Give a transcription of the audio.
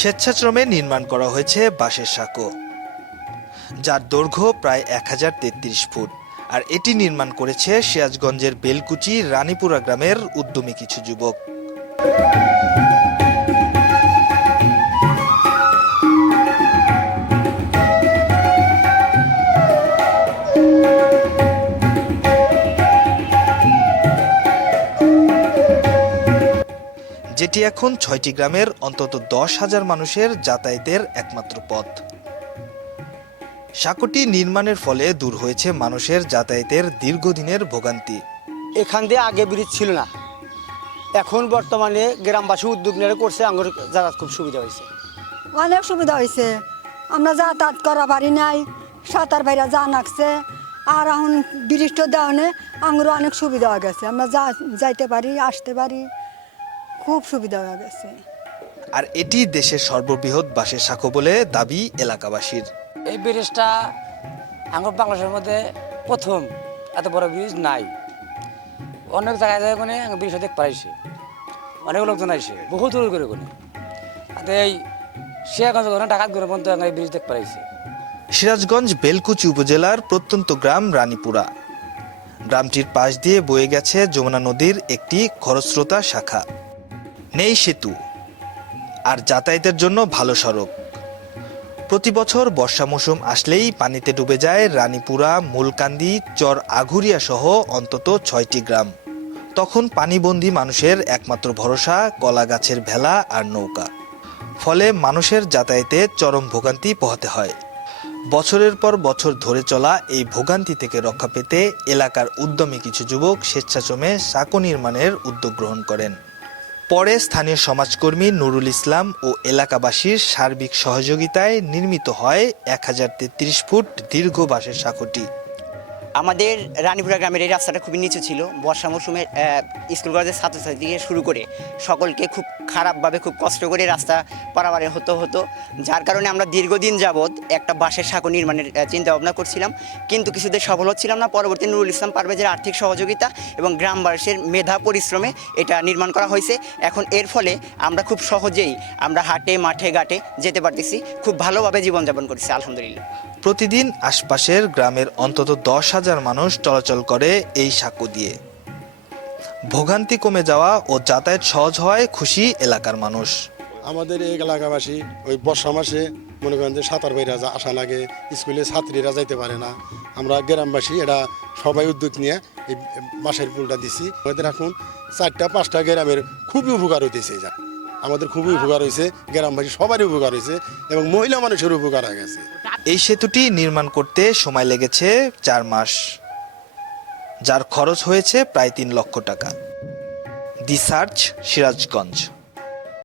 স্বেচ্ছাশ্রমে নির্মাণ করা হয়েছে বাঁশের সাঁকো, যার দৈর্ঘ্য প্রায় এক হাজার তেত্রিশ ফুট। আর এটি নির্মাণ করেছে সিরাজগঞ্জের বেলকুচি রানীপুরা গ্রামের উদ্যমী কিছু যুবক। যেটি এখন ছয়টি গ্রামের অন্তত দশ হাজার মানুষের যাতায়াতের একমাত্র পথ। সাঁকোটি নির্মাণের ফলে দূর হয়েছে মানুষের যাতায়াতের দীর্ঘদিনের ভোগান্তি। এখান দিয়ে আগে ব্রিজ ছিল না। এখন বর্তমানে গ্রামবাসী উদ্যোগ নিয়ে করছে আঙ্গুর যাতায়াত খুব সুবিধা হয়েছে। অনেক সুবিধা হয়েছে। আমরা যাতায়াত করা পারি নাই সাঁতার বাইরা যা নাকছে আর এখন বৃষ্টি দেওয়ানে আঙুর অনেক সুবিধা হয়ে গেছে। আমরা যা যাইতে পারি আসতে পারি। খুব সুবিধা হয়ে গেছে। আর এটি দেশের সর্ববৃহৎ বাঁশের সাঁকো বলে দাবি এলাকাবাসীর। এই ব্রিজটা আমার বাংলাদেশের মধ্যে প্রথম এত বড় ব্রিজ নাই। অনেক জায়গায় জায়গায় কোনে ব্রিজ দেখতে পাইছে। অনেক লোকজন আইসে বহু দূর করে কোনে। আর এই শেয়াগঞ্জ করে ডাকাত করে পর্যন্ত এই ব্রিজ দেখতে পাইছে। সিরাজগঞ্জ বেলকুচি উপজেলার প্রত্যন্ত গ্রাম রানীপুরা। গ্রামটির পাশ দিয়ে বয়ে গেছে যমুনা নদীর একটি খরস্রোতা শাখা। নেই সেতু, আর যাতায়াতের জন্য ভালো সড়ক। প্রতি বছর বর্ষা মৌসুম আসলেই পানিতে ডুবে যায় রানীপুরা, মূলকান্দি, চর আঘুরিয়া সহ অন্তত ছয়টি গ্রাম। তখন পানিবন্দী মানুষের একমাত্র ভরসা কলা গাছের ভেলা আর নৌকা। ফলে মানুষের যাতায়াতে চরম ভোগান্তি পোহাতে হয়। বছরের পর বছর ধরে চলা এই ভোগান্তি থেকে রক্ষা পেতে এলাকার উদ্যমী কিছু যুবক স্বেচ্ছাশ্রমে সাঁকো নির্মাণের উদ্যোগ গ্রহণ করেন। পরে স্থানীয় সমাজকর্মী নুরুল ইসলাম ও এলাকাবাসীর সার্বিক সহযোগিতায় নির্মিত হয় এক হাজার তেত্রিশ ফুট দীর্ঘ বাঁশের সাঁকোটি। আমাদের রানীপুরা গ্রামের এই রাস্তাটা খুবই নিচু ছিল। বর্ষা মৌসুমে স্কুল কলেজের ছাত্রছাত্রী থেকে শুরু করে সকলকে খুব খারাপভাবে খুব কষ্ট করে রাস্তা পারাবারে হতো হতো। যার কারণে আমরা দীর্ঘদিন যাবৎ একটা বাঁশের সাঁকো নির্মাণের চিন্তা ভাবনা করছিলাম। কিন্তু কিছুতে সফল হচ্ছিলাম না। পরবর্তী নুরুল ইসলাম পারভেজের আর্থিক সহযোগিতা এবং গ্রামবাসীর মেধা পরিশ্রমে এটা নির্মাণ করা হয়েছে। এখন এর ফলে আমরা খুব সহজেই আমরা হাটে, মাঠে, ঘাটে যেতে পারতেছি। খুব ভালোভাবে জীবনযাপন করতেছি, আলহামদুলিল্লাহ। প্রতিদিন আশপাশের গ্রামের অন্তত দশ হাজার মানুষ চলাচল করে এই সাঁকো দিয়ে। ভোগান্তি কমে যাওয়া ও যাতায়াত সহজ হয় খুশি এলাকার মানুষ। আমাদের এই এলাকাবাসী ওই বর্ষা মাসে মনে করেন যে সাঁতার বাইরা আসা লাগে, স্কুলে ছাত্রীরা যাইতে পারে না। আমরা গ্রামবাসী এটা সবাই উদ্যোগ নিয়ে এই বাঁশের পুলটা দিছি। আমাদের এখন চারটা, পাঁচটা গ্রামের খুবই উপকার হইতেছে যা। আমাদের খুবই উপকার হয়েছে গ্রামবাসী সবারই উপকার হয়েছে এবং মহিলা মানুষের উপকার হয়ে গেছে। এই সেতুটি নির্মাণ করতে সময় লেগেছে চার মাস, যার খরচ হয়েছে প্রায় তিন লক্ষ টাকা। The search Sirajganj.